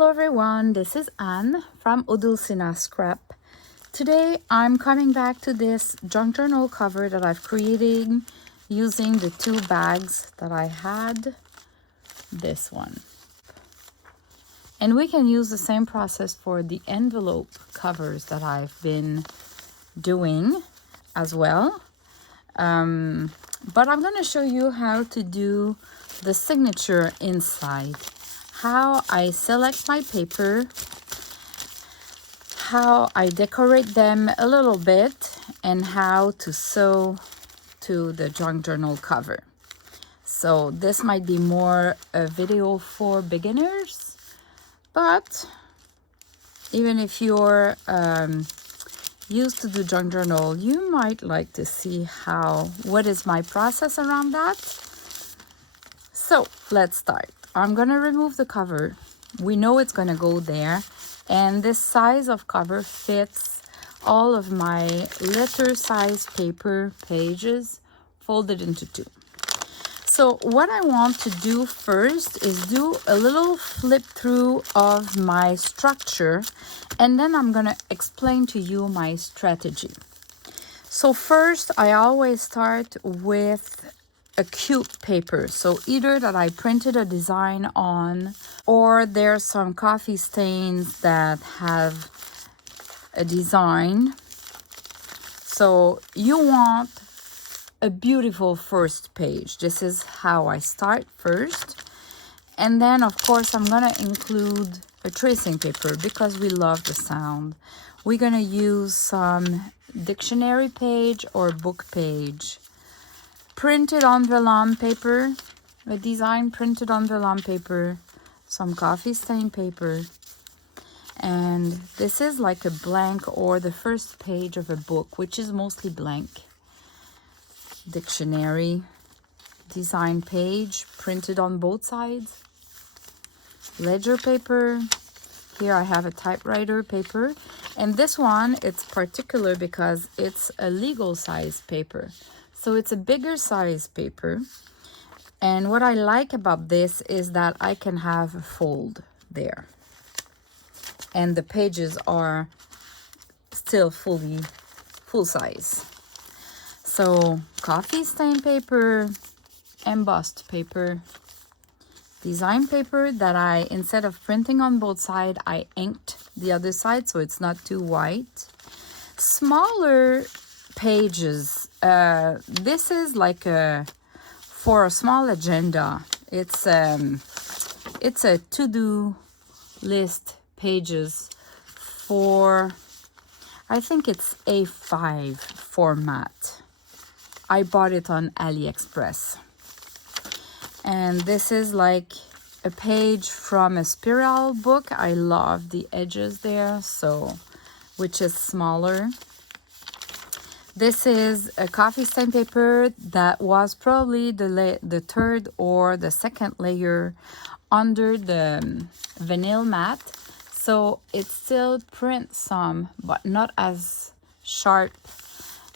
Hello everyone, this is Anne from Odulcina Scrap. Today I'm coming back to this junk journal cover that I've created using the two bags that I had, this one. And we can use the same process for the envelope covers that I've been doing as well. But I'm going to show you how to do the signature inside. How I select my paper, how I decorate them a little bit, and how to sew to the junk journal cover. So this might be more a video for beginners, but even if you're used to the junk journal, you might like to see what is my process around that. So let's start. I'm going to remove the cover. We know it's going to go there. And this size of cover fits all of my letter size paper pages folded into two. So what I want to do first is do a little flip through of my structure. And then I'm going to explain to you my strategy. So first, I always start with a cute paper, so either that I printed a design on, or there's some coffee stains that have a design. So you want a beautiful first page. This is how I start first. And then of course I'm gonna include a tracing paper because we love the sound. We're gonna use some dictionary page or book page. Printed on vellum paper, a design printed on vellum paper, some coffee stain paper, and this is like a blank or the first page of a book, which is mostly blank. Dictionary, design page, printed on both sides. Ledger paper, here I have a typewriter paper, and this one, it's particular because it's a legal size paper. So it's a bigger size paper. And what I like about this is that I can have a fold there. And the pages are still full size. So coffee stain paper, embossed paper, design paper that I, instead of printing on both sides, I inked the other side so it's not too white. Smaller pages. This is like for a small agenda. It's a to-do list pages for, I think it's A5 format. I bought it on AliExpress. And this is like a page from a spiral book. I love the edges there, so which is smaller. This is a coffee stain paper that was probably the third or the second layer under the vinyl mat. So it still prints some, but not as sharp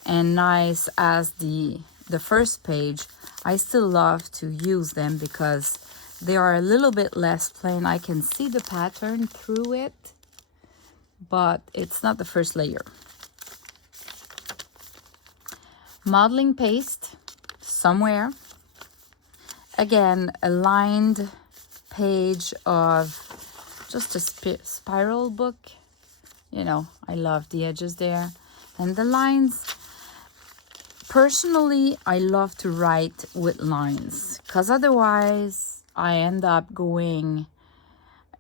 and nice as the first page. I still love to use them because they are a little bit less plain. I can see the pattern through it, but it's not the first layer. Modeling paste somewhere. Again, a lined page of just a spiral book. You know, I love the edges there. And the lines. Personally, I love to write with lines because otherwise I end up going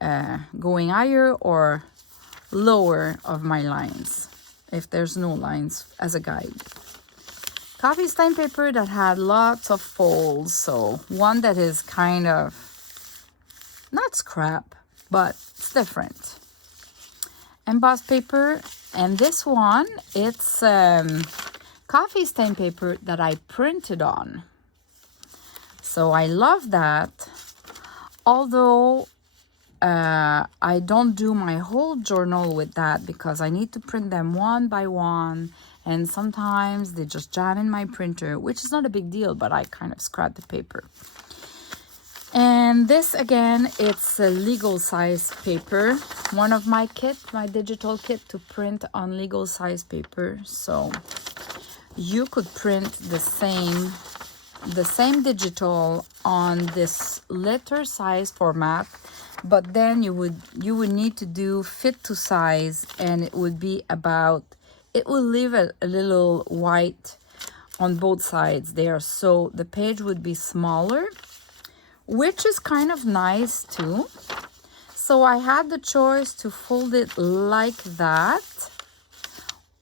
higher or lower of my lines if there's no lines as a guide. Coffee stain paper that had lots of folds, so one that is kind of not scrap, but it's different. Embossed paper, and this one, it's coffee stain paper that I printed on. So I love that, although I don't do my whole journal with that because I need to print them one by one. And sometimes they just jam in my printer, which is not a big deal, but I kind of scrap the paper. And this again, it's a legal size paper. One of my kit, my digital kit to print on legal size paper. So you could print the same digital on this letter size format, but then you would need to do fit to size, and it would be about, it will leave a little white on both sides there, so the page would be smaller, which is kind of nice too. So I had the choice to fold it like that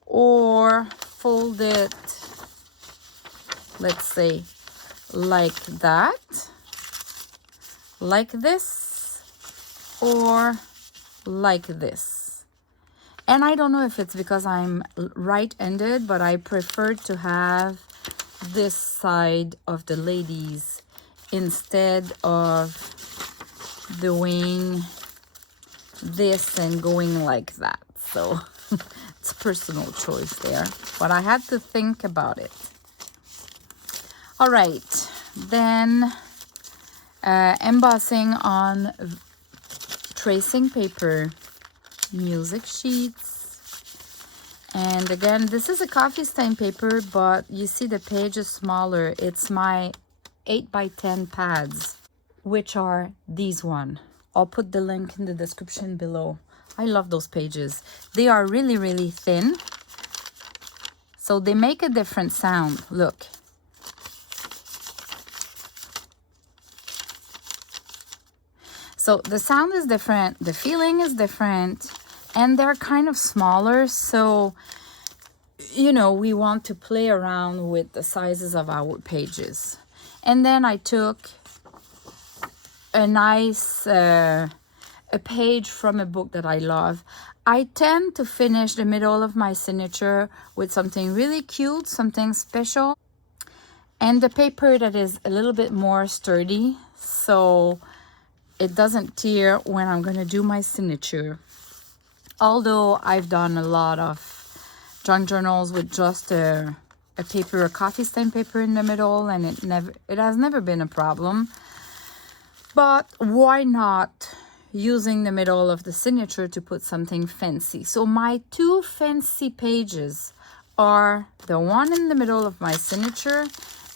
or fold it, let's say, like that, like this, or like this. And I don't know if it's because I'm right-handed, but I prefer to have this side of the ladies instead of doing this and going like that. So it's a personal choice there, but I had to think about it. All right, then embossing on tracing paper, music sheets. And again, this is a coffee stain paper, but you see the page is smaller. It's my 8x10 pads, which are these one. I'll put the link in the description below. I love those pages. They are really, really thin, so they make a different sound. Look. So the sound is different, the feeling is different, and they're kind of smaller. So, you know, we want to play around with the sizes of our pages. And then I took a nice a page from a book that I love. I tend to finish the middle of my signature with something really cute, something special, and the paper that is a little bit more sturdy, so it doesn't tear when I'm going to do my signature. Although I've done a lot of junk journals with just a paper, a coffee stain paper in the middle, and it has never been a problem. But why not using the middle of the signature to put something fancy? So my two fancy pages are the one in the middle of my signature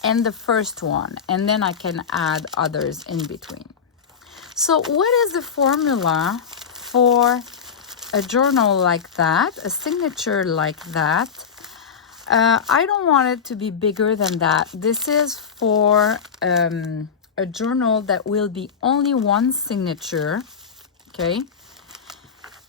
and the first one, and then I can add others in between. So what is the formula for a journal like that, a signature like that? I don't want it to be bigger than that. This is for a journal that will be only one signature, okay?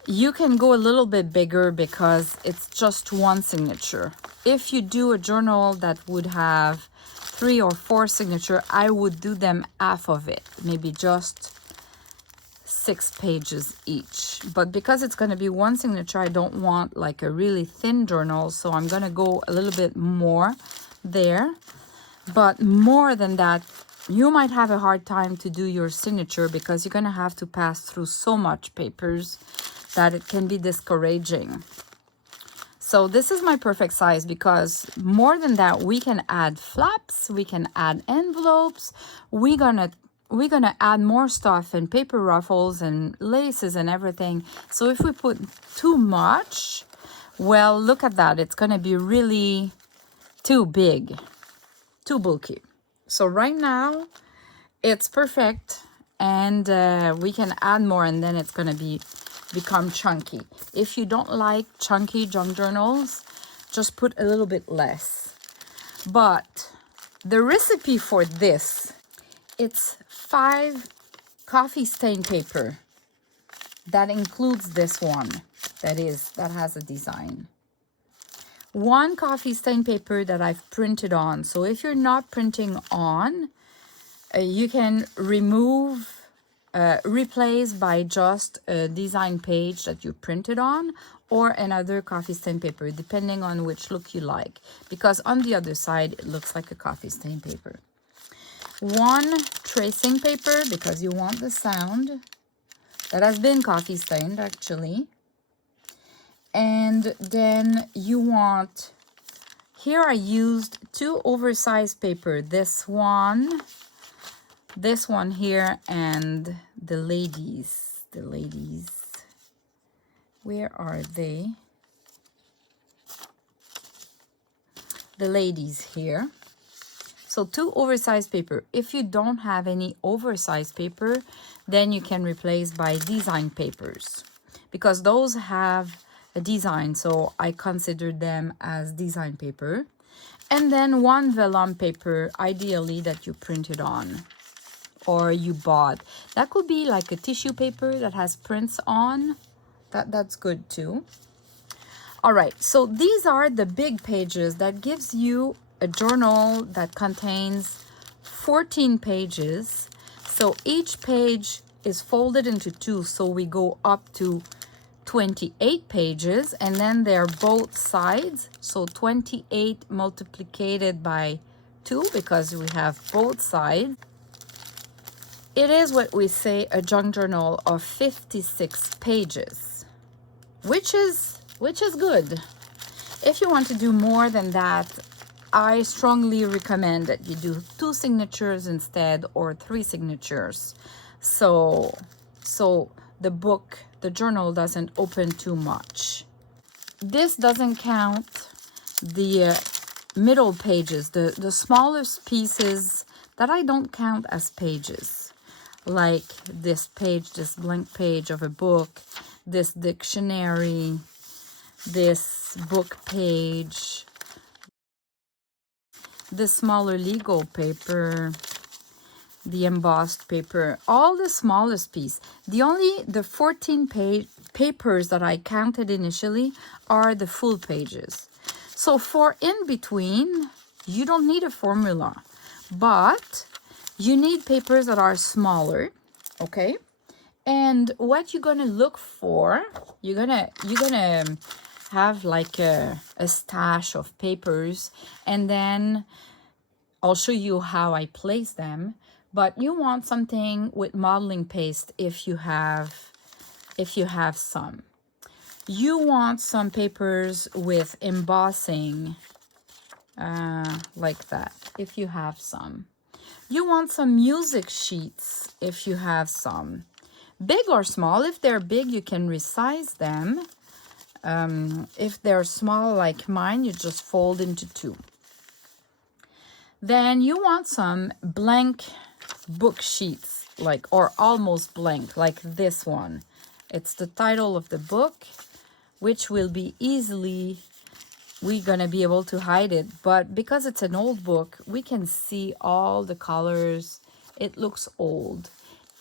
You can go a little bit bigger because it's just one signature. If you do a journal that would have 3 or 4 signatures, I would do them half of it, maybe just 6 pages each. But because it's going to be one signature, I don't want like a really thin journal, so I'm going to go a little bit more there. But more than that, you might have a hard time to do your signature because you're going to have to pass through so much papers that it can be discouraging. So this is my perfect size, because more than that, we can add flaps, we can add envelopes, we're gonna add more stuff and paper ruffles and laces and everything. So if we put too much, well, look at that. It's going to be really too big, too bulky. So right now, it's perfect. And we can add more, and then it's going to become chunky. If you don't like chunky junk journals, just put a little bit less. But the recipe for this, it's 5 coffee stain paper. That includes this one that has a design. 1 coffee stain paper that I've printed on. So if you're not printing on, you can replace by just a design page that you printed on, or another coffee stain paper, depending on which look you like. Because on the other side, it looks like a coffee stain paper. 1 tracing paper, because you want the sound. That has been coffee stained, actually. And then you want, here I used 2 oversized paper. This one, This one here, and the ladies, where are they? The ladies here. So 2 oversized paper. If you don't have any oversized paper, then you can replace by design papers, because those have a design, so I consider them as design paper. And then 1 vellum paper, ideally that you printed on or you bought. That could be like a tissue paper that has prints on. That's good too. All right, so these are the big pages that gives you a journal that contains 14 pages. So each page is folded into 2, so we go up to 28 pages, and then they're both sides, so 28 multiplied by 2, because we have both sides. It is what we say a junk journal of 56 pages, which is good. If you want to do more than that, I strongly recommend that you do 2 signatures instead, or 3 signatures. So the journal doesn't open too much. This doesn't count the middle pages, the smallest pieces that I don't count as pages. Like this page, this blank page of a book, this dictionary, this book page, the smaller legal paper, the embossed paper, all the smallest piece. The 14 papers that I counted initially are the full pages. So for in between, you don't need a formula, but you need papers that are smaller, okay? And what you're gonna look for, you're gonna have like a stash of papers, and then I'll show you how I place them. But you want something with modeling paste if you have some. You want some papers with embossing, like that, if you have some. You want some music sheets if you have some. Big or small. If they're big, you can resize them. If they're small like mine, you just fold into 2. Then you want some blank book sheets, like, or almost blank, like this one. It's the title of the book, which will be we're gonna be able to hide it, but because it's an old book, we can see all the colors. It looks old,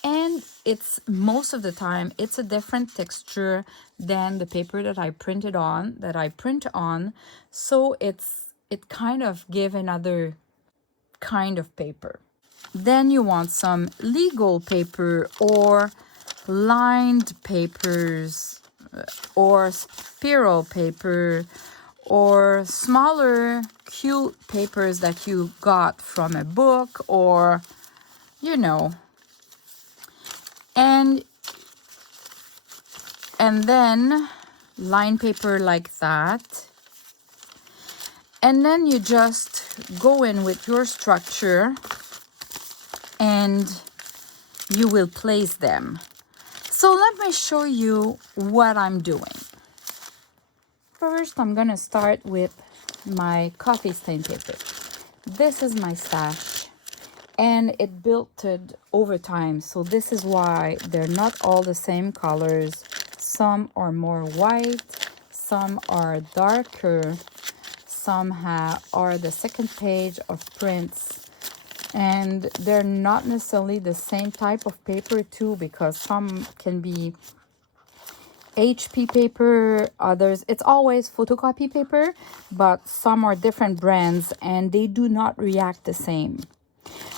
and it's most of the time it's a different texture than the paper that I print on, so it kind of give another kind of paper. Then you want some legal paper or lined papers or spiral paper or smaller cute papers that you got from a book, or and then line paper like that. And then you just go in with your structure and you will place them. So let me show you what I'm doing. First, I'm gonna start with my coffee stain paper. This is my stash, and it built over time. So this is why they're not all the same colors. Some are more white, some are darker, some are the second page of prints, and they're not necessarily the same type of paper too, because some can be HP paper, others it's always photocopy paper, but some are different brands and they do not react the same.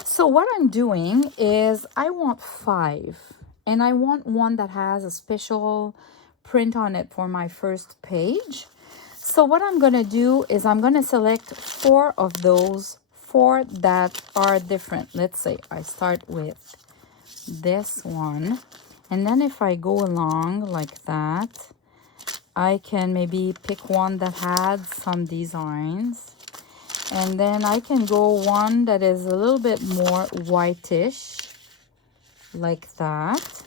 So what I'm doing is I want 5, and I want one that has a special print on it for my first page. So what I'm gonna do is I'm gonna select 4 of those, 4 that are different. Let's say I start with this one, and then if I go along like that, I can maybe pick one that had some designs, and then I can go one that is a little bit more whitish, like that.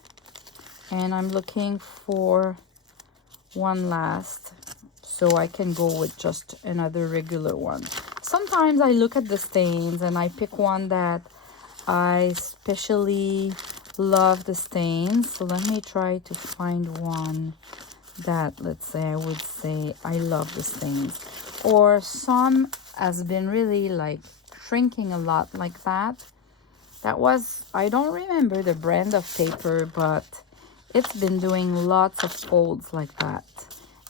And I'm looking for one last, so I can go with just another regular one. Sometimes I look at the stains and I pick one that I especially love the stains. So let me try to find one that, let's say, I would say I love the stains. Or some has been really like shrinking a lot like that. That was, I don't remember the brand of paper, but it's been doing lots of folds like that.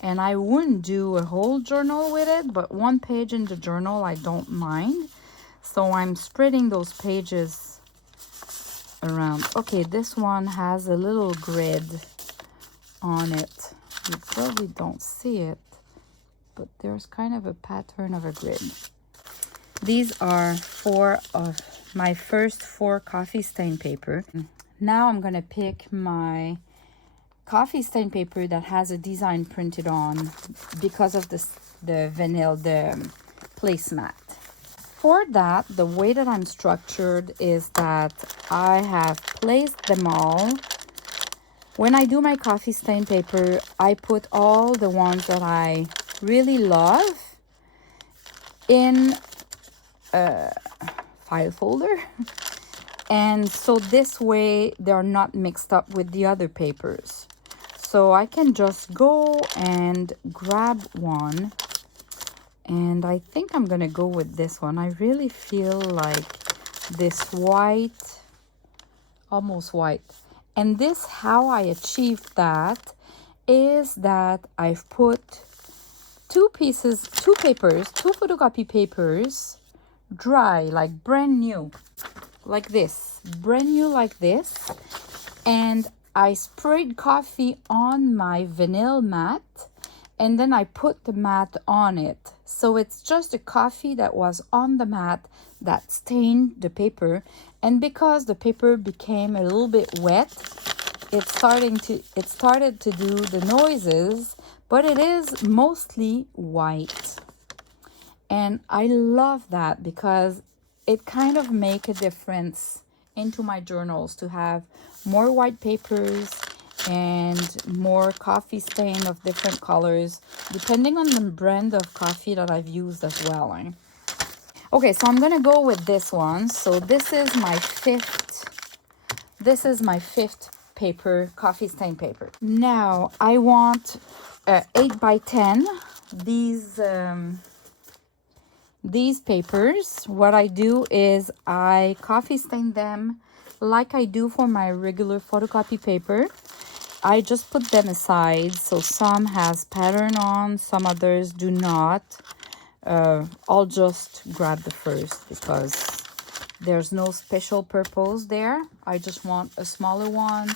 And I wouldn't do a whole journal with it, but one page in the journal I don't mind. So I'm spreading those pages around. Okay, this one has a little grid on it. You probably don't see it, but there's kind of a pattern of a grid. These are 4 of my first 4 coffee stain paper. Now I'm gonna pick my coffee stain paper that has a design printed on because of this, the placemat. For that, the way that I'm structured is that I have placed them all. When I do my coffee stain paper, I put all the ones that I really love in a file folder. And so this way they're not mixed up with the other papers. So I can just go and grab one. And I think I'm gonna go with this one. I really feel like this white, almost white. And this, how I achieved that is that I've put 2 photocopy papers, dry, like brand new, like this, brand new like this. And I sprayed coffee on my vinyl mat, and then I put the mat on it. So it's just a coffee that was on the mat that stained the paper. And because the paper became a little bit wet, it started to do the noises, but it is mostly white. And I love that because it kind of make a difference into my journals to have more white papers and more coffee stain of different colors, depending on the brand of coffee that I've used as well. Okay, so I'm gonna go with this one. So this is my fifth paper, coffee stain paper. Now I want 8 by 10. These papers, what I do is I coffee stain them like I do for my regular photocopy paper. I just put them aside. So some has pattern on, some others do not. I'll just grab the first because there's no special purpose there. I just want a smaller one,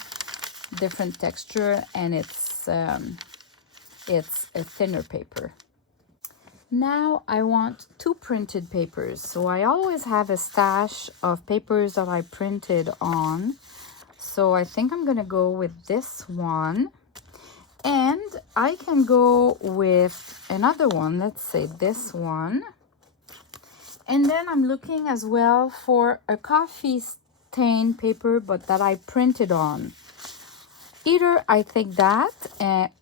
different texture, and it's a thinner paper. Now I want 2 printed papers. So I always have a stash of papers that I printed on. So I think I'm gonna go with this one. And I can go with another one, let's say this one. And then I'm looking as well for a coffee stain paper, but that I printed on. Either I take that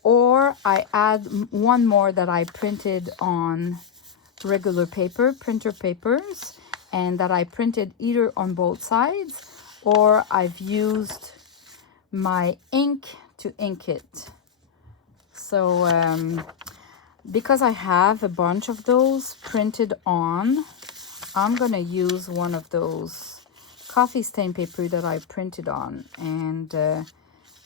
or I add one more that I printed on regular paper, printer papers, and that I printed either on both sides, or I've used my ink to ink it. So because I have a bunch of those printed on, I'm gonna use one of those coffee stain paper that I printed on. And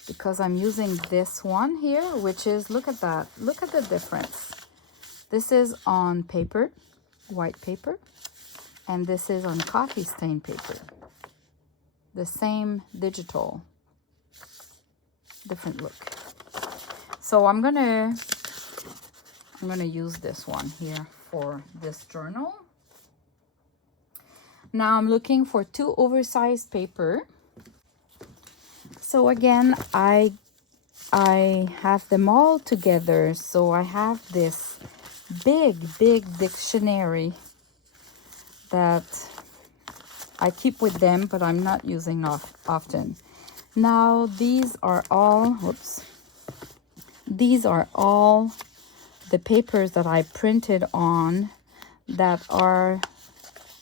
because I'm using this one here, which is, look at that, look at the difference. This is on paper, white paper, and this is on coffee stain paper. The same digital, different look. So I'm gonna use this one here for this journal. Now I'm looking for 2 oversized paper. So again, I have them all together. So I have this big dictionary that I keep with them, but I'm not using often. Now these are all, whoops, these are all the papers that I printed on that are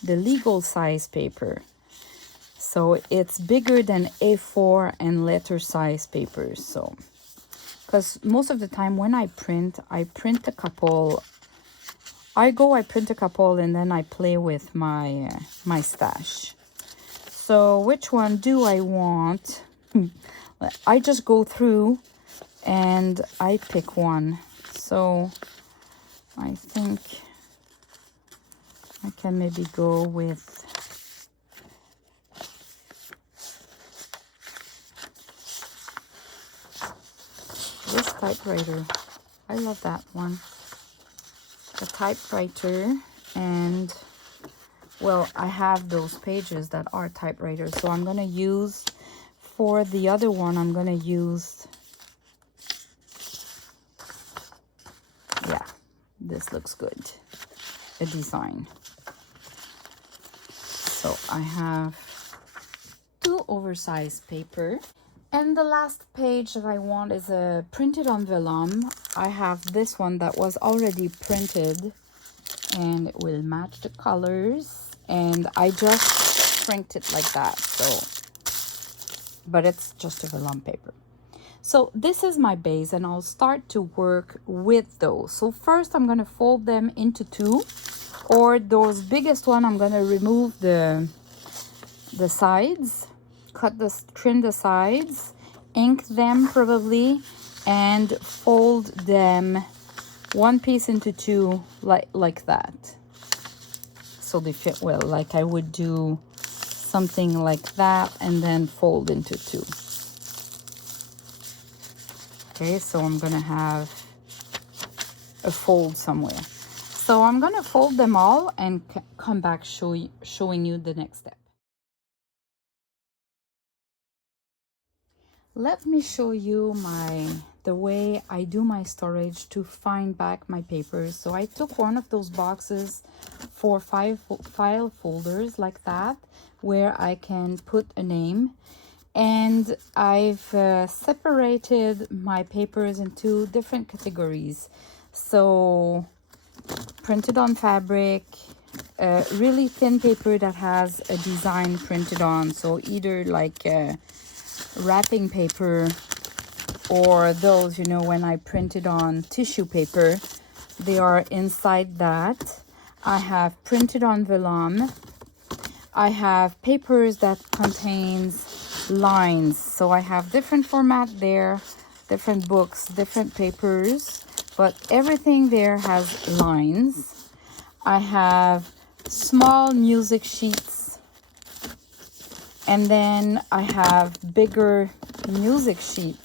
the legal size paper. So it's bigger than A4 and letter size papers. So, because most of the time when I print a couple. I print a couple, and then I play with my my stash. So which one do I want? I just go through and I pick one. So I think I can maybe go with this typewriter. I love that one. A typewriter, and well, I have those pages that are typewriters, so I'm gonna use, for the other one, I'm gonna use, yeah, this looks good, a design. So I have 2 oversized paper. And the last page that I want is a printed on vellum. I have this one that was already printed, and it will match the colors. And I just print it like that. So, but it's just a vellum paper. So this is my base, and I'll start to work with those. So first I'm gonna fold them into 2, or those biggest one, I'm gonna remove the sides. Trim the sides, ink them probably, and fold them one piece into 2 like that, so they fit well, like I would do something like that, and then fold into 2. Okay, so I'm gonna have a fold somewhere. So I'm gonna fold them all and come back showing you the next step. Let me show you the way I do my storage to find back my papers. So I took one of those boxes for file folders like that, where I can put a name. And I've separated my papers into different categories. So printed on fabric, really thin paper that has a design printed on. So either like wrapping paper, or those, you know, when I printed on tissue paper, they are inside that. I have printed on vellum. I have papers that contains lines. So I have different format there, different books, different papers, but everything there has lines. I have small music sheets. And then I have bigger music sheets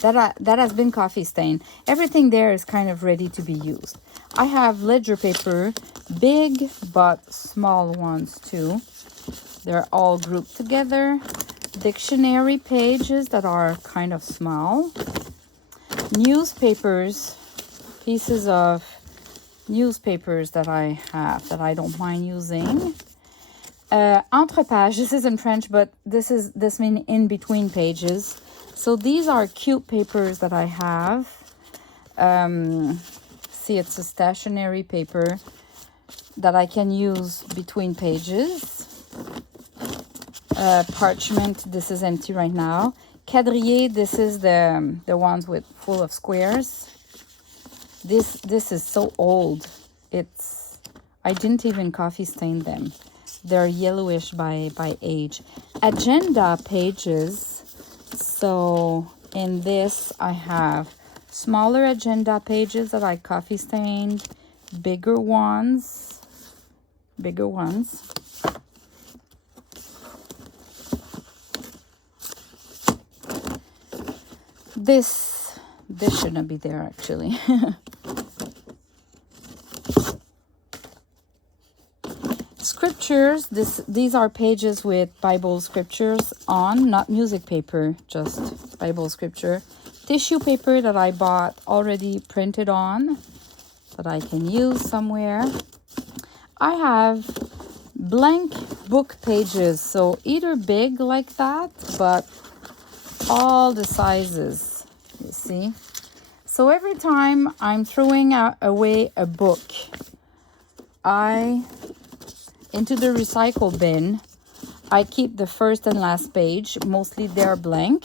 that has been coffee stained. Everything there is kind of ready to be used. I have ledger paper, big but small ones too. They're all grouped together. Dictionary pages that are kind of small. Newspapers, pieces of newspapers that I have that I don't mind using. Entre pages, this is in French, but this means in between pages. So these are cute papers that I have. See, it's a stationery paper that I can use between pages. Parchment, this is empty right now. Quadrillé, this is the ones with full of squares. This is so old. I didn't even coffee stain them. They're yellowish by age. Agenda pages. So in this I have smaller agenda pages that I coffee stained, bigger ones. This shouldn't be there actually. Scriptures, these are pages with Bible scriptures on, not music paper, just Bible scripture. Tissue paper that I bought already printed on, that I can use somewhere. I have blank book pages. So either big like that, but all the sizes, you see. So every time I'm throwing away a book, into the recycle bin, I keep the first and last page. Mostly they're blank.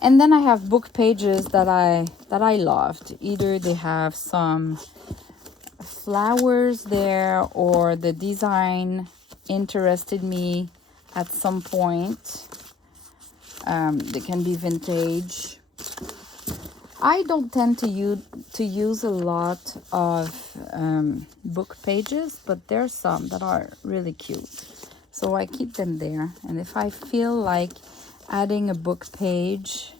And then I have book pages that I loved. Either they have some flowers there, or the design interested me at some point. They can be vintage. I don't tend to use a lot of book pages, but there's some that are really cute. So I keep them there. And if I feel like adding a book page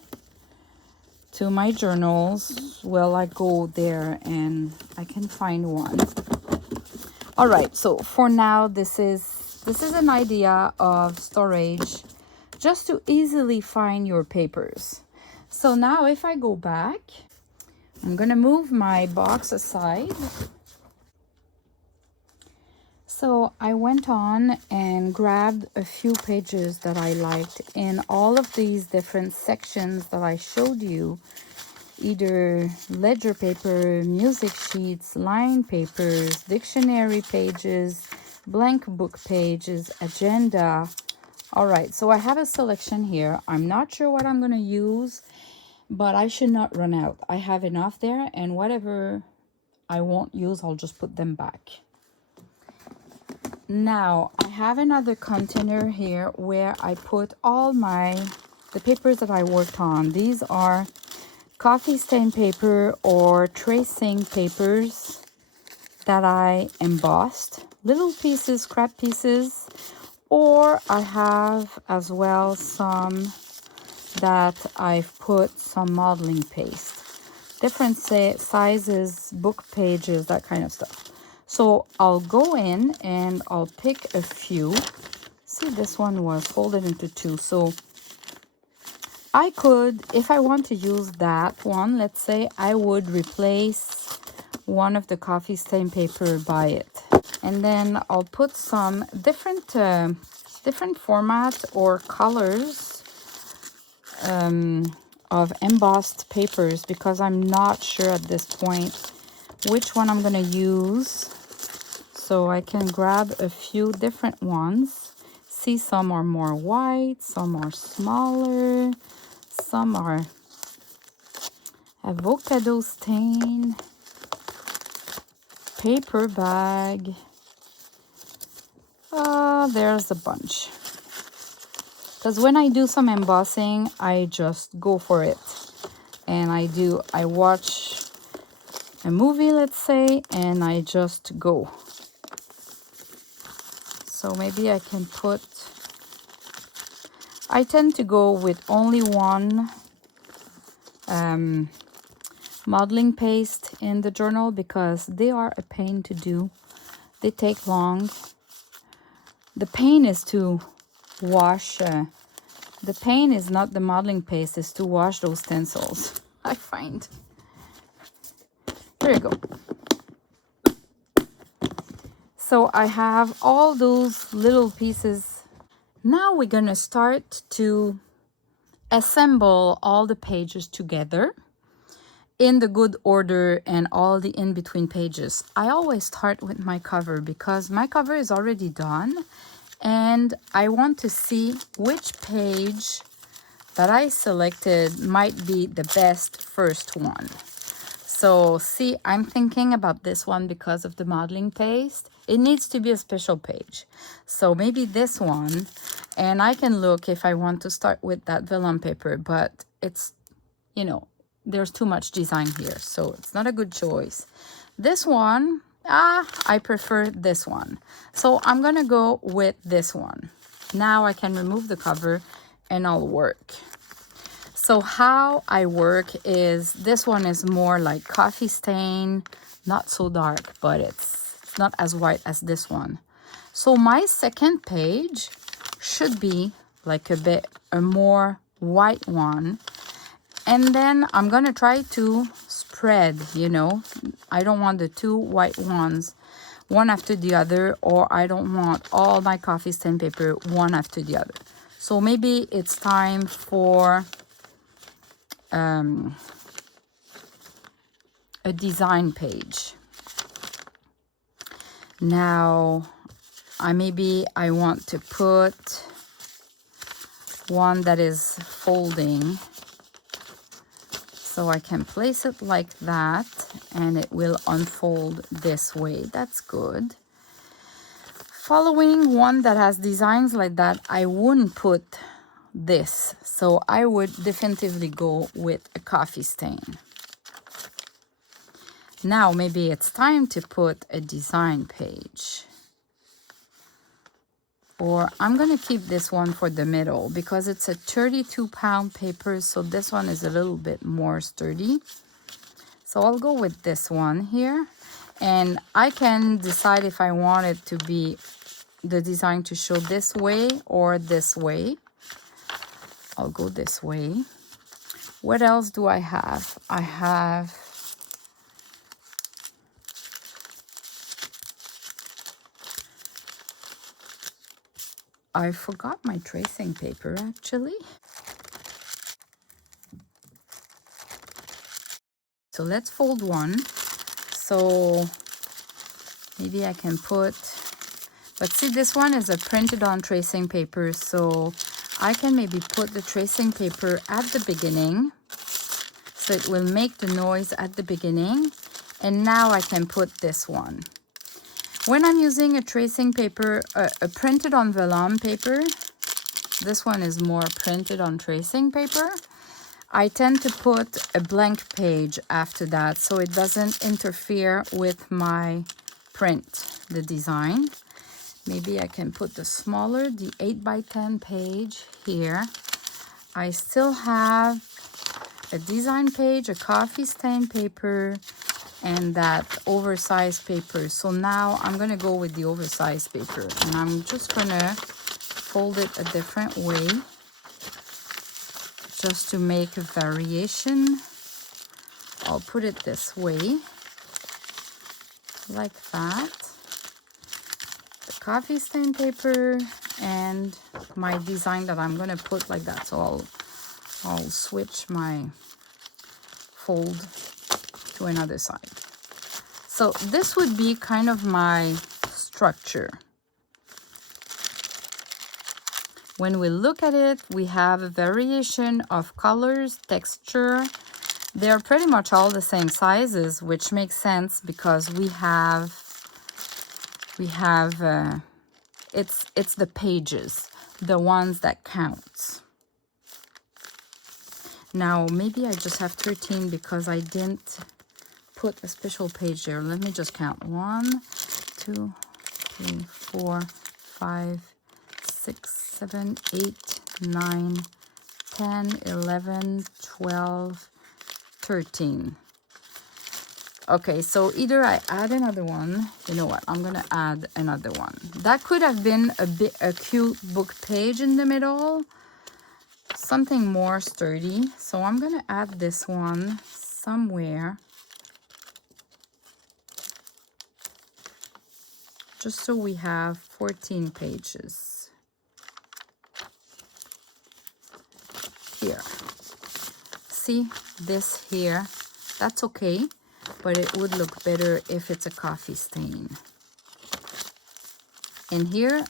to my journals, well, I go there and I can find one. All right, so for now, this is an idea of storage just to easily find your papers. So now if I go back, I'm gonna move my box aside. So I went on and grabbed a few pages that I liked in all of these different sections that I showed you. Either ledger paper, music sheets, line papers, dictionary pages, blank book pages, agenda. All right, so I have a selection here. I'm not sure what I'm going to use, but I should not run out. I have enough there, and whatever I won't use, I'll just put them back. Now, I have another container here where I put all the papers that I worked on. These are coffee stain paper or tracing papers that I embossed. Little pieces, scrap pieces. Or I have as well some that I've put some modeling paste. Different sizes, book pages, that kind of stuff. So I'll go in and I'll pick a few. See, this one was folded into two. So I could, if I want to use that one, let's say, I would replace one of the coffee stain paper by it. And then I'll put some different formats or colors of embossed papers, because I'm not sure at this point which one I'm going to use. So I can grab a few different ones. See, some are more white, some are smaller, some are avocado stain, paper bag. There's a bunch. Because when I do some embossing, I just go for it. And I watch a movie, let's say, and I just go. So maybe I can I tend to go with only one modeling paste in the journal, because they are a pain to do. They take long. The pain is to wash. The pain is not the modeling paste, is to wash those stencils, I find. Here you go. So I have all those little pieces. Now we're gonna start to assemble all the pages together in the good order and all the in-between pages. I always start with my cover because my cover is already done, and I want to see which page that I selected might be the best first one. So see, I'm thinking about this one because of the modeling paste. It needs to be a special page. So maybe this one, and I can look if I want to start with that vellum paper, but it's, you know, there's too much design here, so it's not a good choice. This one, I prefer this one. So I'm gonna go with this one. Now I can remove the cover and I'll work. So how I work is, this one is more like coffee stain, not so dark, but it's not as white as this one. So my second page should be like a more white one. And then I'm gonna try to spread, you know. I don't want the two white ones one after the other, or I don't want all my coffee stain paper one after the other. So maybe it's time for a design page. Now, maybe I want to put one that is folding. So I can place it like that and it will unfold this way. That's good. Following one that has designs like that, I wouldn't put this. So I would definitively go with a coffee stain. Now maybe it's time to put a design page. Or I'm going to keep this one for the middle because it's a 32-pound paper, so this one is a little bit more sturdy. So I'll go with this one here. And I can decide if I want it to be the design to show this way or this way. I'll go this way. What else do I have? I forgot my tracing paper actually. So let's fold one. So maybe I can put, but see, this one is a printed on tracing paper. So I can maybe put the tracing paper at the beginning. So it will make the noise at the beginning. And now I can put this one. When I'm using a tracing paper, a printed on vellum paper, this one is more printed on tracing paper, I tend to put a blank page after that so it doesn't interfere with my print, the design. Maybe I can put the smaller, the 8x10 page here. I still have a design page, a coffee stain paper, and that oversized paper. So now I'm going to go with the oversized paper. And I'm just going to fold it a different way, just to make a variation. I'll put it this way, like that. The coffee stain paper and my design that I'm going to put like that. So I'll switch my fold to another side. So this would be kind of my structure. When we look at it, we have a variation of colors, texture. They're pretty much all the same sizes, which makes sense because it's the pages, the ones that count. Now maybe I just have 13 because I didn't put a special page there. Let me just count. 1, 2, 3, 4, 5, 6, 7, 8, 9, 10, 11, 12, 13. Okay, so either I add another one. You know what? I'm going to add another one. That could have been a cute book page in the middle. Something more sturdy. So I'm going to add this one somewhere. Just so we have 14 pages. Here. See this here? That's okay, but it would look better if it's a coffee stain. And here,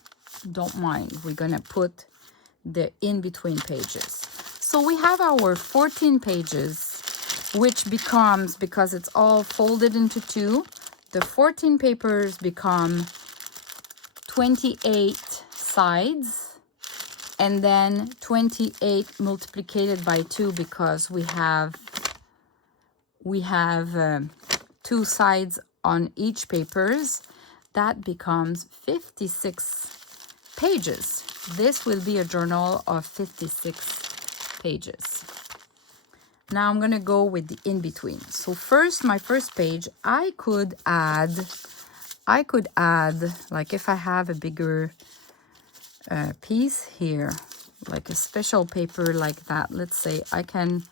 don't mind. We're going to put the in-between pages. So we have our 14 pages, which becomes, because it's all folded into two, the 14 papers become 28 sides, and then 28 multiplied by 2 because we have 2 sides on each papers. That becomes 56 pages. This will be a journal of 56 pages. Now I'm going to go with the in-between. So first, my first page, I could add, like if I have a bigger piece here, like a special paper like that, let's say I can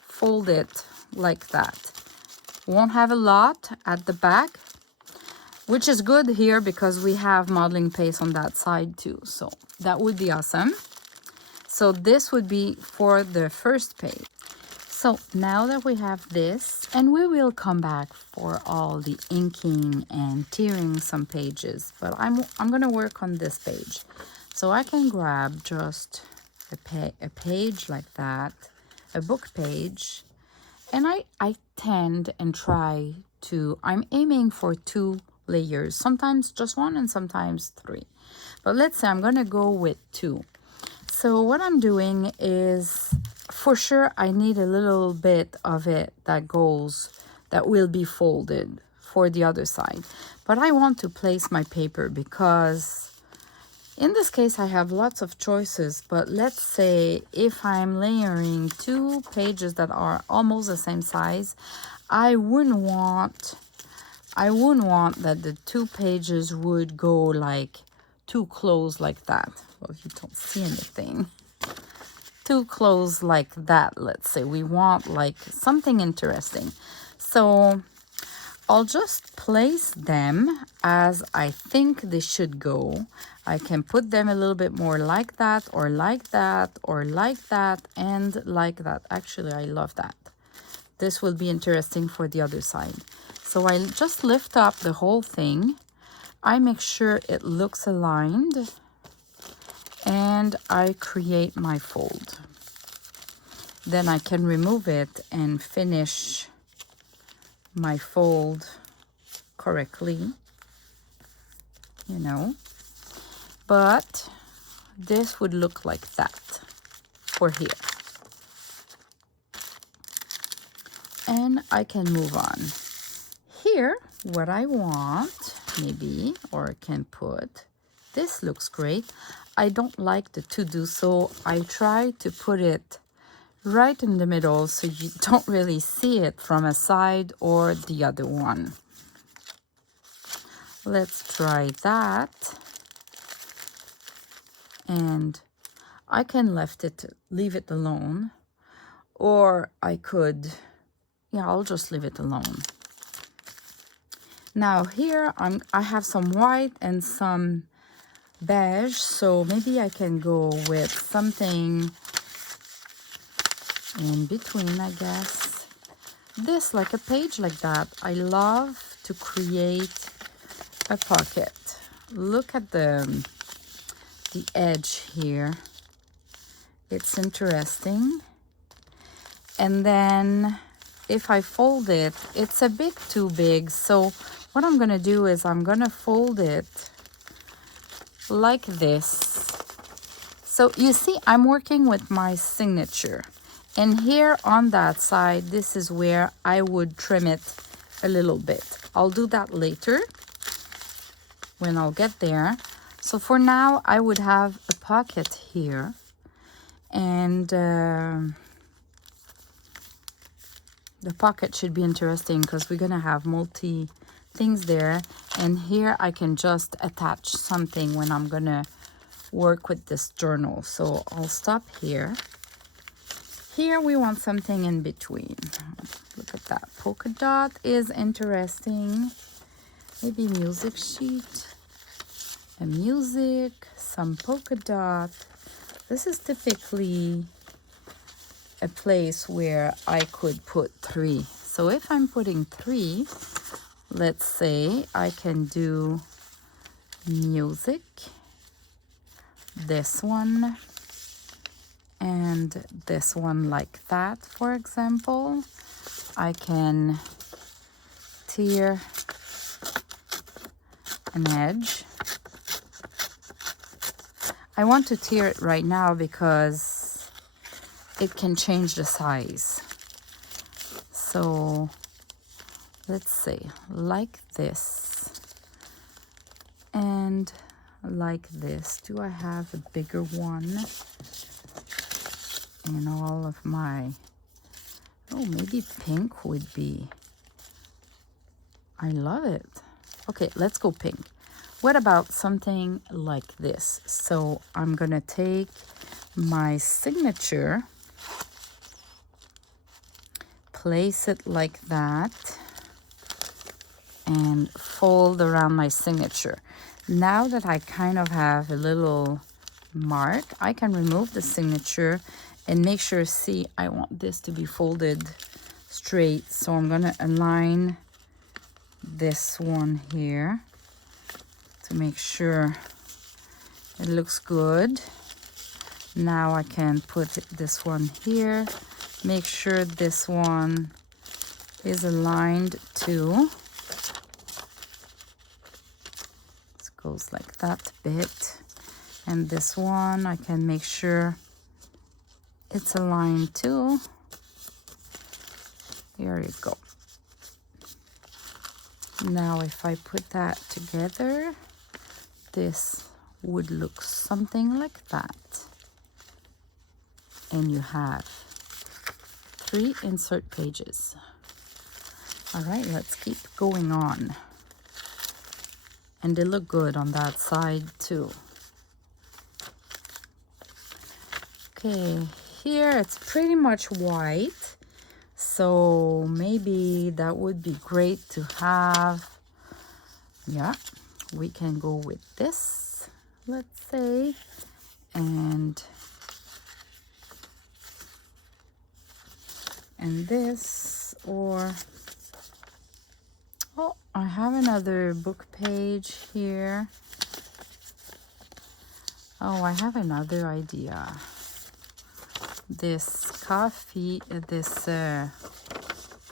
fold it like that. Won't have a lot at the back. which is good here because we have modeling paste on that side too. So that would be awesome. So this would be for the first page. So now that we have this, and we will come back for all the inking and tearing some pages, but I'm gonna work on this page. So I can grab just a page like that, a book page, and I tend and try to, I'm aiming for 2 layers, sometimes just 1 and sometimes 3. But let's say I'm gonna go with 2. So what I'm doing is, for sure, I need a little bit of it that will be folded for the other side. But I want to place my paper because in this case, I have lots of choices. But let's say if I'm layering 2 pages that are almost the same size, I wouldn't want that the 2 pages would go like too close like that. Well, you don't see anything. Too close like that, let's say. We want like something interesting. So I'll just place them as I think they should go. I can put them a little bit more like that, or like that, or like that, and like that. Actually, I love that. This will be interesting for the other side. So I just lift up the whole thing. I make sure it looks aligned, and I create my fold. Then I can remove it and finish my fold correctly, you know. But this would look like that for here. And I can move on. Here, what I want, maybe, or I can put, this looks great. I don't like the to-do, so I try to put it right in the middle so you don't really see it from a side or the other one. Let's try that. And I can leave it alone, or I could, yeah, I'll just leave it alone. Now here I have some white and some beige, so maybe I can go with something in between, I guess. This, like a page like that. I love to create a pocket. Look at the edge here. It's interesting. And then if I fold it, it's a bit too big. So what I'm gonna do is I'm gonna fold it like this. So you see, I'm working with my signature. And here on that side, this is where I would trim it a little bit. I'll do that later when I'll get there. So for now, I would have a pocket here. And the pocket should be interesting because we're gonna have multi things there. And here I can just attach something when I'm gonna work with this journal. So I'll stop here. Here we want something in between. Look at that. Polka dot is interesting. Maybe music sheet. A music, some polka dot. This is typically a place where I could put 3. So if I'm putting 3, let's say I can do music, this one, and this one like that, for example. I can tear an edge. I want to tear it right now because it can change the size. So let's say like this and like this. Do I have a bigger one in all of my, oh, maybe pink would be, I love it. Okay, let's go pink. What about something like this? So I'm gonna take my signature, place it like that, and fold around my signature. Now that I kind of have a little mark, I can remove the signature and make sure, see, I want this to be folded straight. So I'm gonna align this one here to make sure it looks good. Now I can put this one here, make sure this one is aligned too. It goes like that a bit. And this one, I can make sure it's aligned too. Here you go. Now if I put that together, this would look something like that. And you have 3 insert pages. All right, let's keep going on. And they look good on that side too. Okay, here it's pretty much white. So maybe that would be great to have. Yeah, we can go with this, let's say. And this, or oh, I have another book page here. Oh, I have another idea. This this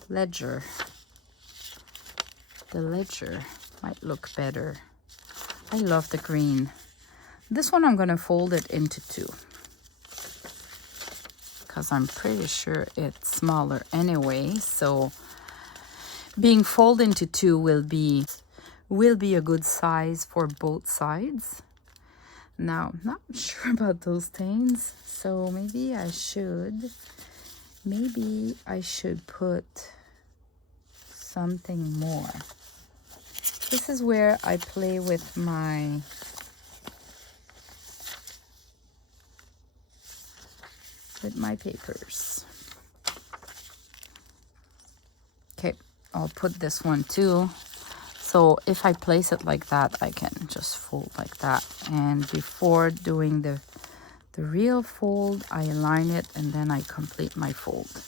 ledger, the ledger might look better. I love the green. This one I'm gonna fold it into 2, because I'm pretty sure it's smaller anyway. So being folded into 2 will be a good size for both sides. Now, I'm not sure about those stains, so maybe I should put something more. This is where I play with my papers. Okay, I'll put this one too. So if I place it like that, I can just fold like that. And before doing the real fold, I align it and then I complete my fold.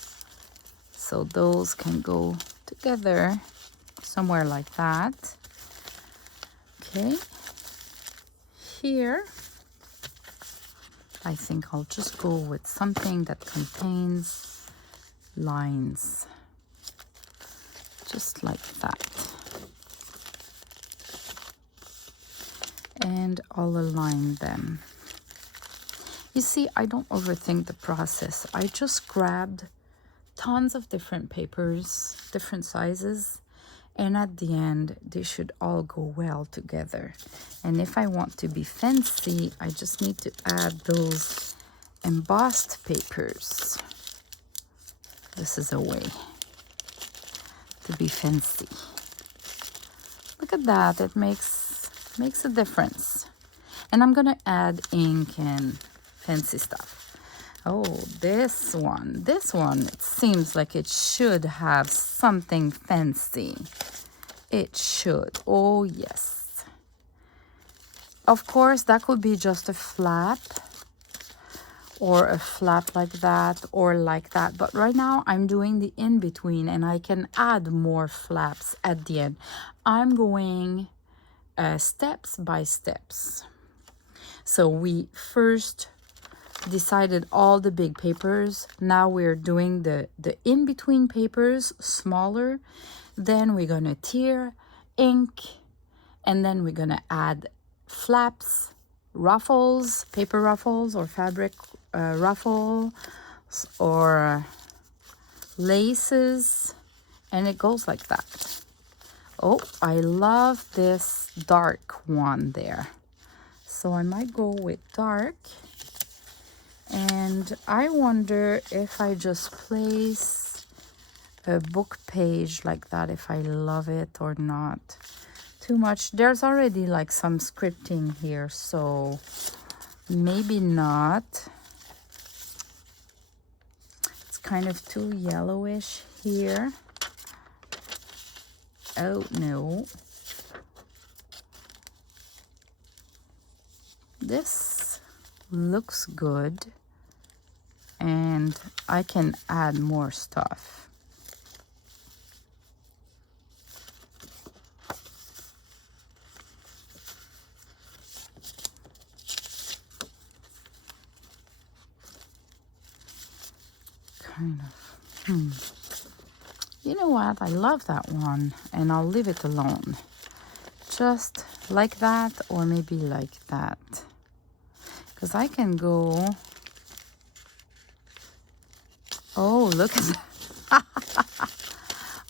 So those can go together somewhere like that. Okay. Here, I think I'll just go with something that contains lines. Just like that. And I'll align them. You see, I don't overthink the process. I just grabbed tons of different papers, different sizes, and at the end, they should all go well together. And if I want to be fancy, I just need to add those embossed papers. This is a way to be fancy. Look at that, it makes a difference. And I'm gonna add ink and fancy stuff. Oh, this one, it seems like it should have something fancy. It should, oh yes. Of course, that could be just a flap, or a flap like that, or like that. But right now I'm doing the in-between, and I can add more flaps at the end. I'm going steps by steps. So we first decided all the big papers. Now we're doing the in-between papers, smaller. Then we're gonna tear, ink, and then we're gonna add flaps, ruffles, paper ruffles, or fabric ruffles, or laces, and it goes like that. Oh, I love this dark one there. So I might go with dark. And I wonder if I just place a book page like that, if I love it or not. Too much. There's already like some scripting here, so maybe not. It's kind of too yellowish here. Oh, no. This looks good, and I can add more stuff. Kind of. You know what? I love that one, and I'll leave it alone. Just like that, or maybe like that. Because I can go... Oh, look at that.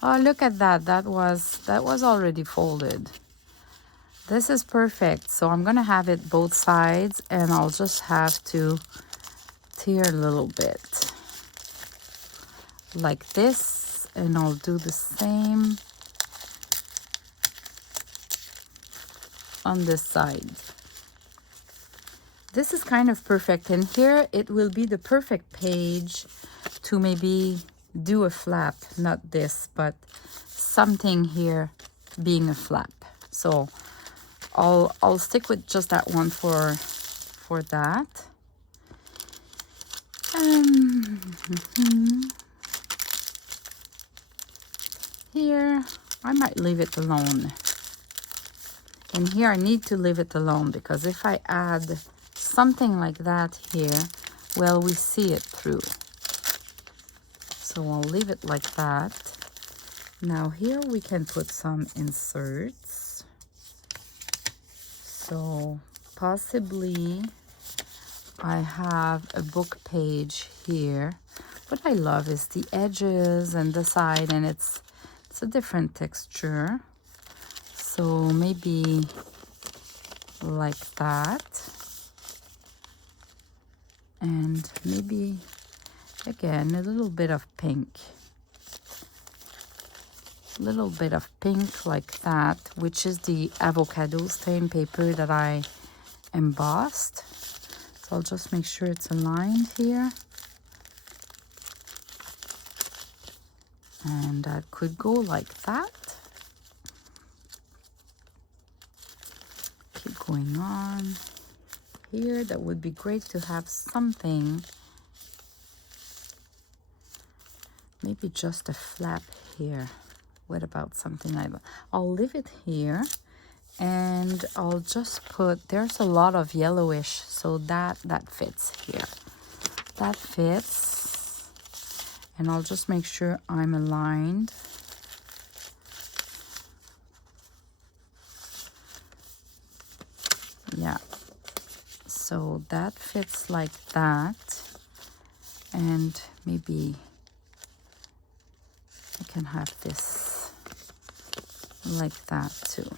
Oh, look at that. That was already folded. This is perfect. So I'm going to have it both sides, and I'll just have to tear a little bit. Like this. And I'll do the same on this side. This is kind of perfect, and here it will be the perfect page to maybe do a flap, not this, but something here being a flap. So I'll stick with just that one for that. Here, I might leave it alone. And here I need to leave it alone, because if I add something like that here, well, we see it through. So I'll leave it like that. Now here we can put some inserts. So possibly I have a book page here. What I love is the edges and the side, and it's a different texture. So maybe like that. And maybe, again, a little bit of pink. A little bit of pink like that, which is the avocado stain paper that I embossed. So I'll just make sure it's aligned here. And that could go like that. Keep going on here. That would be great to have something. Maybe just a flap here. What about something like that? I'll leave it here, and I'll just put, there's a lot of yellowish, so that fits here. That fits. And I'll just make sure I'm aligned. Yeah. So that fits like that. And maybe I can have this like that too.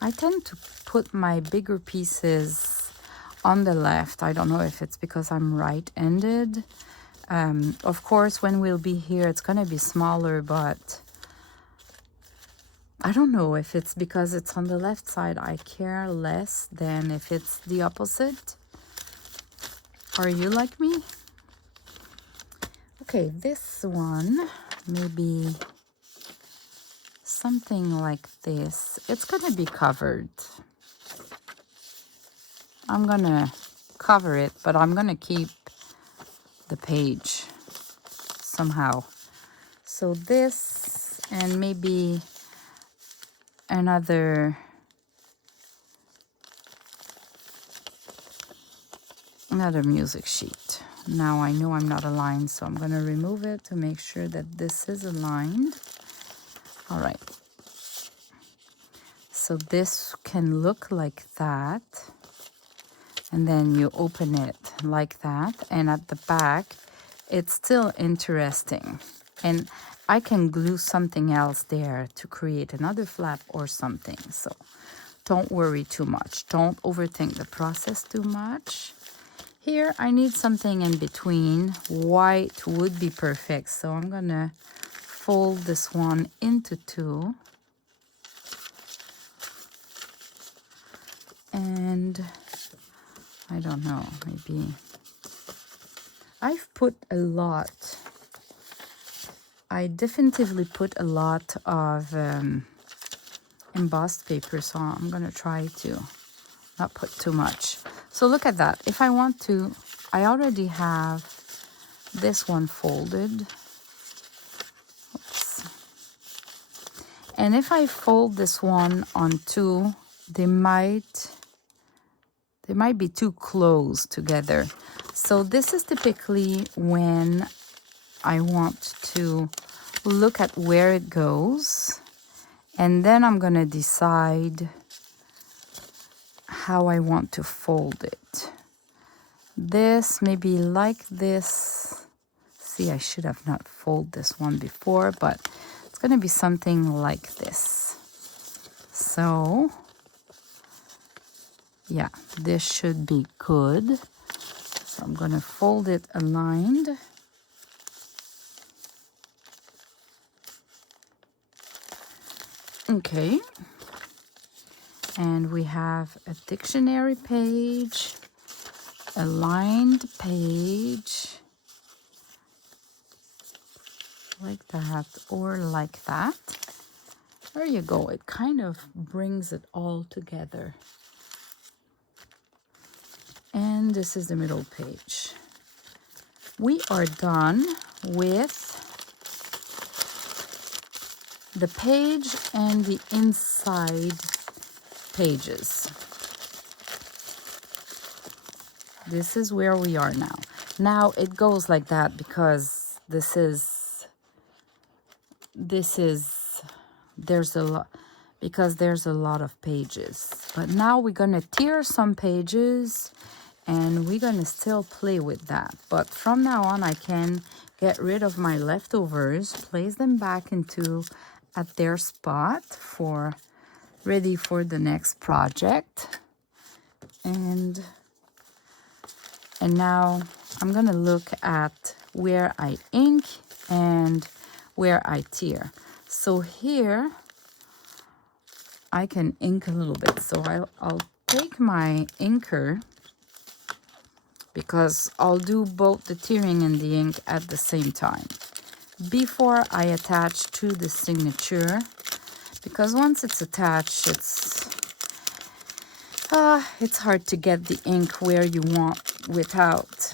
I tend to put my bigger pieces on the left. I don't know if it's because I'm right-handed. Of course, when we'll be here, it's going to be smaller, but I don't know if it's because it's on the left side. I care less than if it's the opposite. Are you like me? Okay, this one, maybe something like this. It's going to be covered. I'm going to cover it, but I'm going to keep the page somehow. So this, and maybe another music sheet. Now I know I'm not aligned, so I'm going to remove it to make sure that this is aligned. All right. So this can look like that. And then you open it like that. And at the back, it's still interesting. And I can glue something else there to create another flap or something. So don't worry too much. Don't overthink the process too much. Here, I need something in between. White would be perfect. So I'm going to fold this one into two. And I don't know, maybe I've put a lot I definitively put a lot of embossed paper, so I'm gonna try to not put too much. So look at that. If I want to, I already have this one folded. Oops. And if I fold this one on two, they might be too close together. So this is typically when I want to look at where it goes, and then I'm gonna decide how I want to fold it. This maybe like this. See, I should have not folded this one before, but it's gonna be something like this. So yeah, this should be good. So I'm gonna fold it aligned. Okay. And we have a dictionary page, a lined page, like that or like that. There you go. It kind of brings it all together. And this is the middle page. We are done with the page and the inside pages. This is where we are now. Now it goes like that because there's a lot of pages. But now we're gonna tear some pages and we're gonna still play with that. But from now on, I can get rid of my leftovers, place them back at their spot ready for the next project. And now I'm gonna look at where I ink and where I tear. So here I can ink a little bit. So I'll take my inker, because I'll do both the tearing and the ink at the same time before I attach to the signature, because once it's attached, it's hard to get the ink where you want without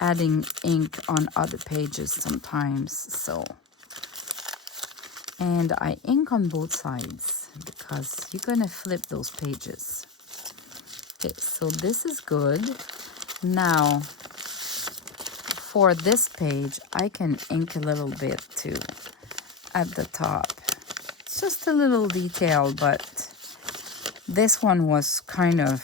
adding ink on other pages sometimes. So, and I ink on both sides because you're gonna flip those pages. Okay, so this is good. Now, for this page, I can ink a little bit too at the top. It's just a little detail, but this one was kind of,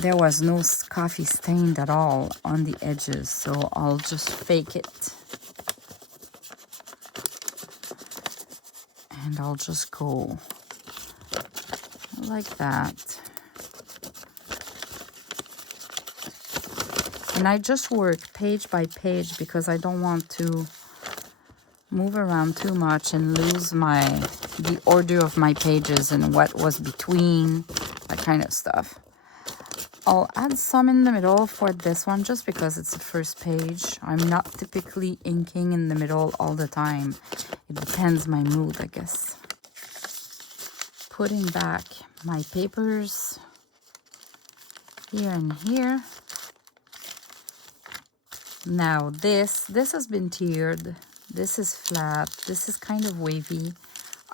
there was no coffee stain at all on the edges, so I'll just fake it. And I'll just go like that. And I just work page by page because I don't want to move around too much and lose the order of my pages and what was between, that kind of stuff. I'll add some in the middle for this one just because it's the first page. I'm not typically inking in the middle all the time. It depends my mood, I guess. Putting back my papers here and here. Now this has been tiered. This is flat. This is kind of wavy.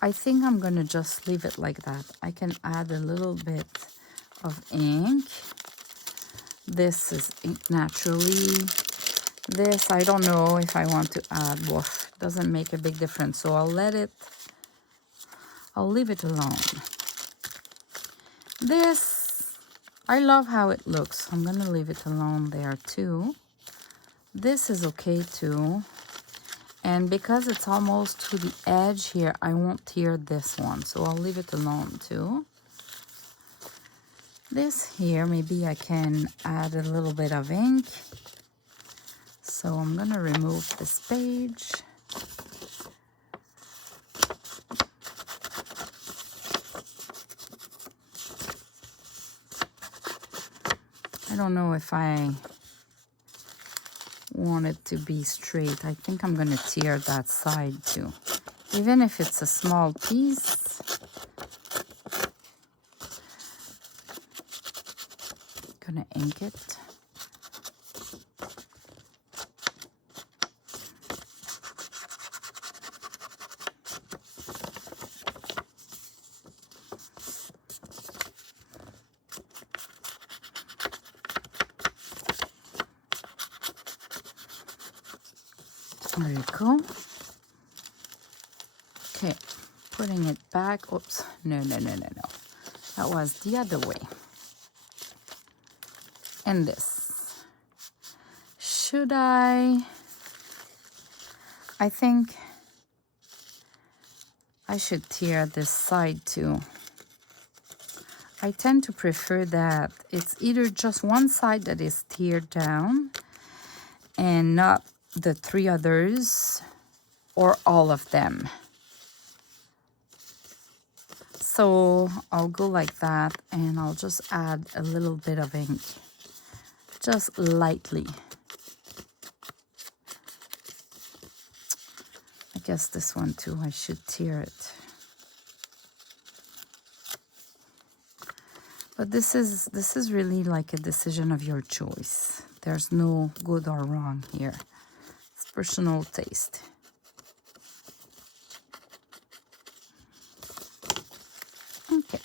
I think I'm gonna just leave it like that. I can add a little bit of ink. This is ink naturally. This, I don't know if I want to add. Well, doesn't make a big difference. So I'll leave it alone. This, I love how it looks. I'm gonna leave it alone there too. This is okay too. And because it's almost to the edge here, I won't tear this one. So I'll leave it alone too. This here, maybe I can add a little bit of ink. So I'm gonna remove this page. I don't know if I want it to be straight. I think I'm going to tear that side too. Even if it's a small piece. Gonna ink it. There you go. Okay, putting it back. Oops, no. That was the other way. And this. Should I think I should tear this side too. I tend to prefer that it's either just one side that is teared down and not the three others, or all of them. So I'll go like that, and I'll just add a little bit of ink, just lightly. I guess this one too, I should tear it. But this is really like a decision of your choice. There's no good or wrong here. It's personal taste. Okay.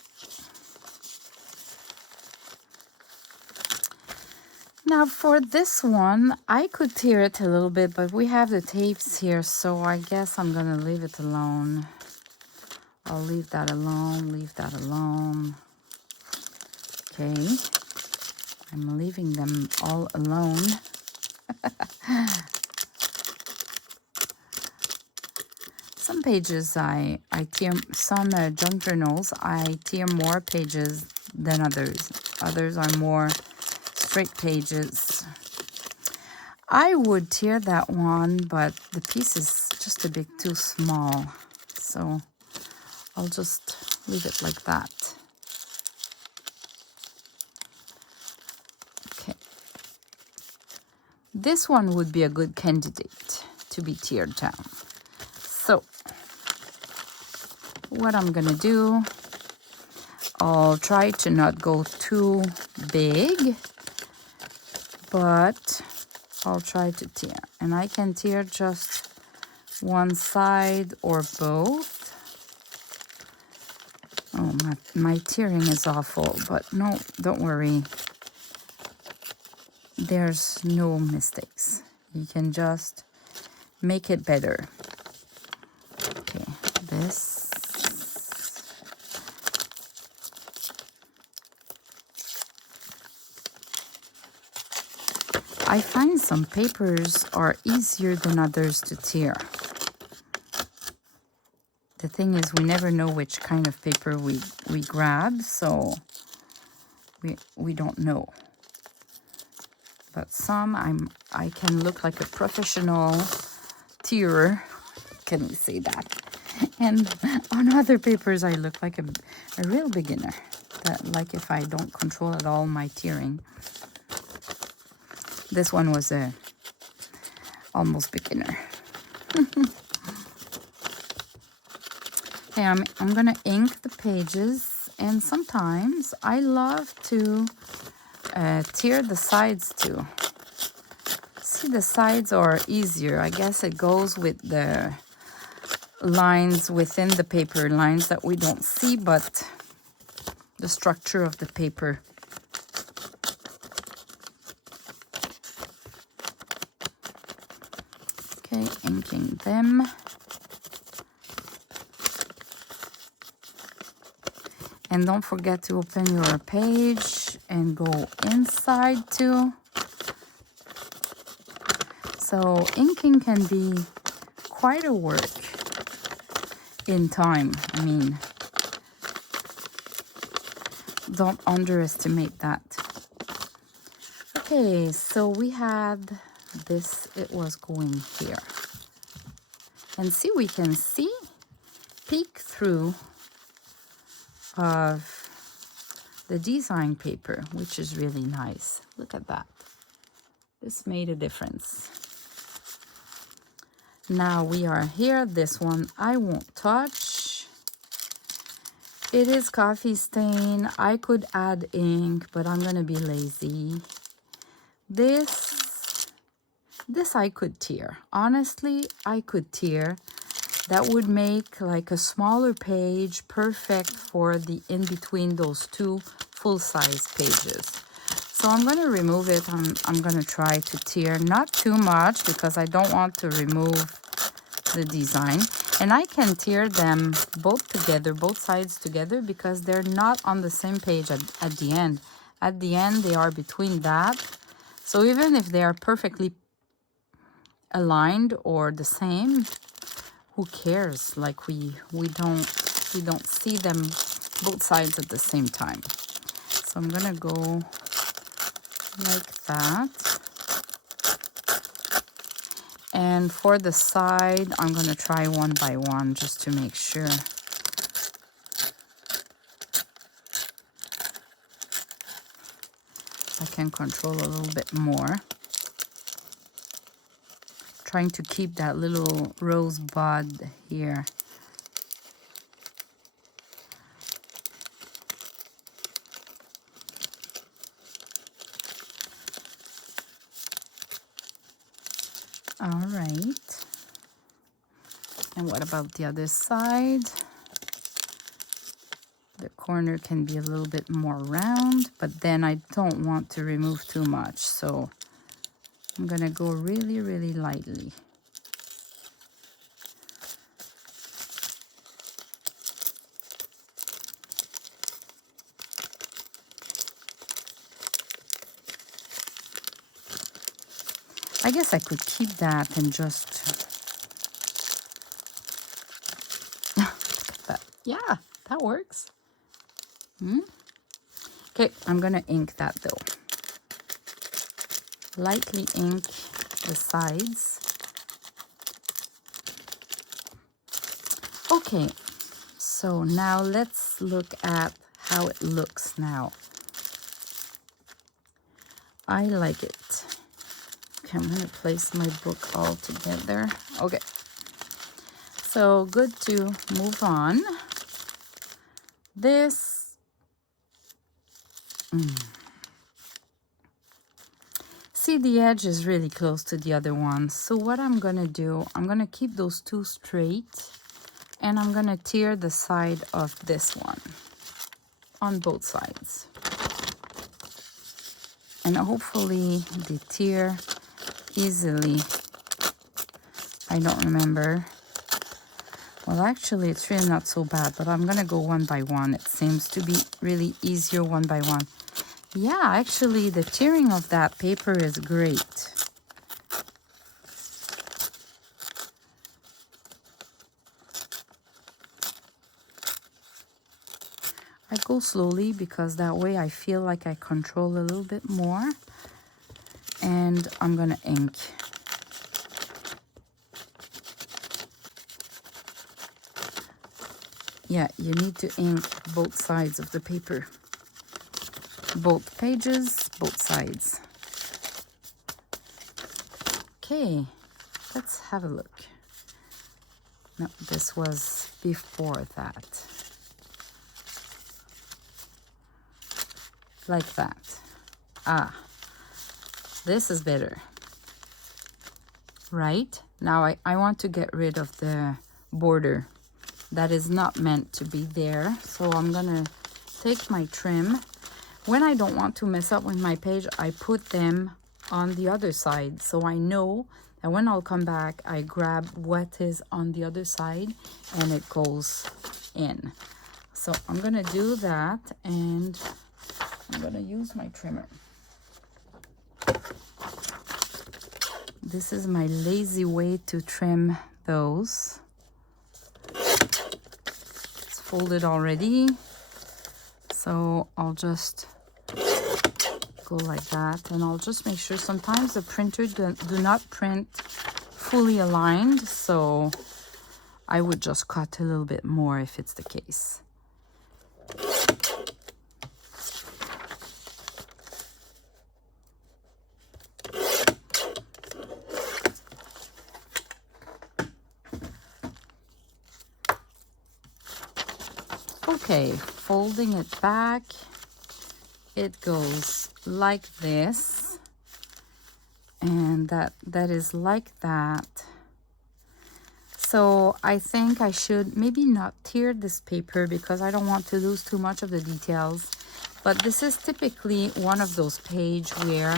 Now for this one, I could tear it a little bit, but we have the tapes here, so I guess I'm gonna leave it alone. I'll leave that alone, leave that alone. Okay, I'm leaving them all alone. Some pages I tear, some junk journals, I tear more pages than others. Others are more straight pages. I would tear that one, but the piece is just a bit too small. So I'll just leave it like that. Okay. This one would be a good candidate to be teared down. So what I'm gonna do, I'll try to not go too big, but I'll try to tear. And I can tear just one side or both. Oh, my tearing is awful, but no, don't worry. There's no mistakes. You can just make it better. Okay, this. I find some papers are easier than others to tear. The thing is, we never know which kind of paper we grab, so we don't know. But some I can look like a professional tearer. Can we say that? And on other papers, I look like a real beginner. That, like if I don't control at all my tearing. This one was a almost beginner. Okay, I'm gonna ink the pages, and sometimes I love to tear the sides too. See, the sides are easier. I guess it goes with the lines within the paper, lines that we don't see, but the structure of the paper. Okay, inking them. And don't forget to open your page and go inside too. So inking can be quite a work in time. I mean, don't underestimate that. Okay, so we had this, it was going here. And see, we can see, peek through of the design paper, which is really nice. Look at that. This made a difference. Now we are here. This one I won't touch. It is coffee stain. I could add ink, but I'm gonna be lazy. This I could tear. Honestly, I could tear. That would make like a smaller page, perfect for the in between those two full-size pages. So I'm going to remove it. I'm going to try to tear, not too much because I don't want to remove the design. And I can tear them both together, both sides together, because they're not on the same page at the end. At the end, they are between that. So even if they are perfectly aligned or the same, who cares? Like we don't see them both sides at the same time. So I'm gonna go like that. And for the side, I'm gonna try one by one just to make sure. I can control a little bit more. Trying to keep that little rosebud here. All right. And what about the other side? The corner can be a little bit more round, but then I don't want to remove too much, so I'm gonna go really, really lightly. I guess I could keep that and just... Look at that. Yeah, that works. Okay, I'm gonna ink that though. Lightly ink the sides. Okay, so now let's look at how it looks now. I like it. Okay, I'm gonna place my book all together. Okay, so good to move on. This, see, the edge is really close to the other one. So what I'm gonna do, I'm gonna keep those two straight, and I'm gonna tear the side of this one on both sides. And hopefully they tear easily. I don't remember. Well, actually, it's really not so bad, but I'm gonna go one by one. It seems to be really easier one by one. Yeah, actually, the tearing of that paper is great. I go slowly because that way I feel like I control a little bit more. And I'm gonna ink. Yeah, you need to ink both sides of the paper. Both pages, both sides. Okay, let's have a look. No, this was before that. Like that. Ah, this is better. Right? Now I want to get rid of the border. That is not meant to be there. So I'm gonna take my trim. When I don't want to mess up with my page, I put them on the other side. So I know that when I'll come back, I grab what is on the other side and it goes in. So I'm gonna do that, and I'm gonna use my trimmer. This is my lazy way to trim those. It's folded already, so I'll just go like that, and I'll just make sure. Sometimes the printer do not print fully aligned, so I would just cut a little bit more if it's the case. Okay, folding it back, it goes like this, and that is like that. So I think I should maybe not tear this paper because I don't want to lose too much of the details. But this is typically one of those pages where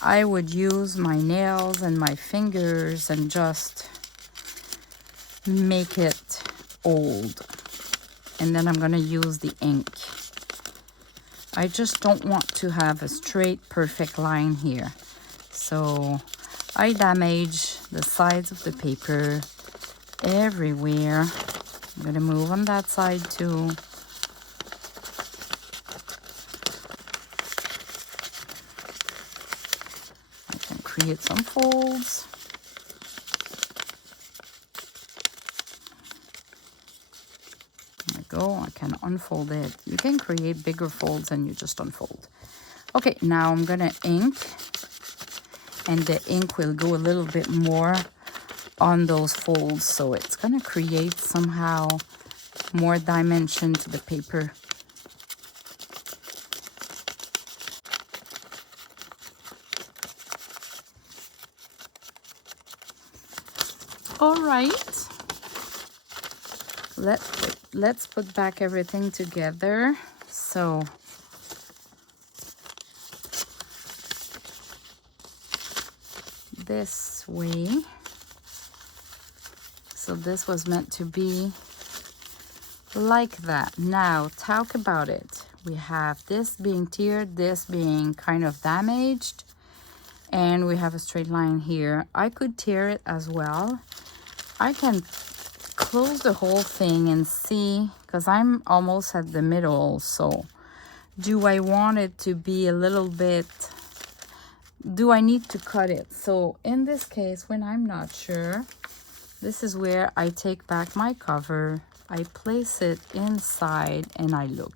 I would use my nails and my fingers and just make it old. And then I'm going to use the ink. I just don't want to have a straight, perfect line here. So I damage the sides of the paper everywhere. I'm going to move on that side too. I can create some folds. There we go. I can unfold it. You can create bigger folds and you just unfold. Okay, now I'm going to ink. And the ink will go a little bit more on those folds, so it's going to create somehow more dimension to the paper. All right, let's put back everything together. So this way. So this was meant to be like that. Now talk about it. We have this being tiered, this being kind of damaged, and we have a straight line here. I could tear it as well. I can close the whole thing and see, because I'm almost at the middle. So do I want it to be a little bit, do I need to cut it? So in this case, when I'm not sure, this is where I take back my cover, I place it inside, and I look.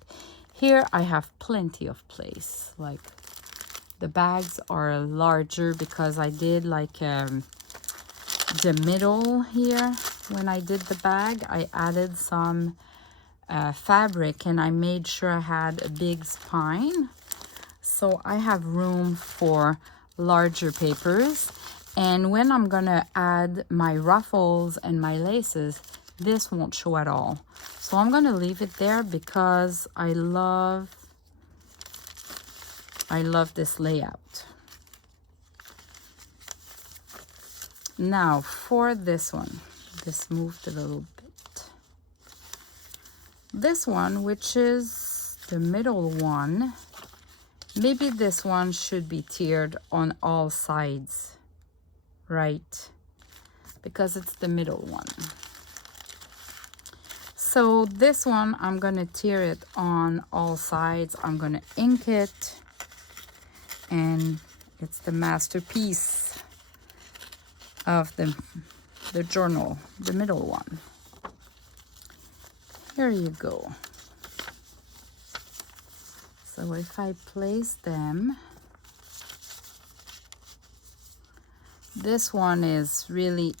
Here I have plenty of place. Like the bags are larger because I did like the middle here. When I did the bag, I added some fabric and I made sure I had a big spine. So I have room for larger papers. And when I'm gonna add my ruffles and my laces, this won't show at all. So I'm gonna leave it there because I love this layout. Now for this one, this moved a little bit. This one, which is the middle one, maybe this one should be tiered on all sides. Right, because it's the middle one. So this one, I'm gonna tear it on all sides. I'm gonna ink it, and it's the masterpiece of the journal, the middle one. Here you go. So if I place them, this one is really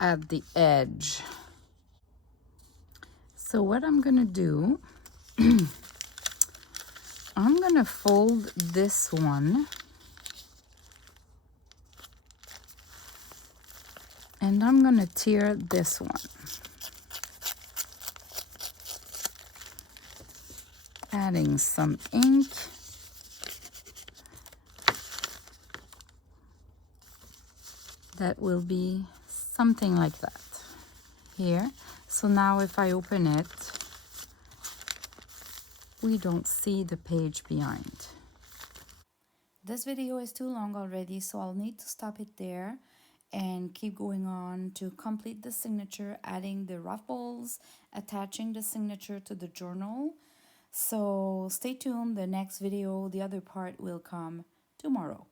at the edge. So what I'm gonna do, I'm gonna fold this one and I'm gonna tear this one. Adding some ink. That will be something like that here. So now if I open it, we don't see the page behind. This video is too long already, so I'll need to stop it there and keep going on to complete the signature, adding the ruffles, attaching the signature to the journal. So stay tuned, the next video, the other part will come tomorrow.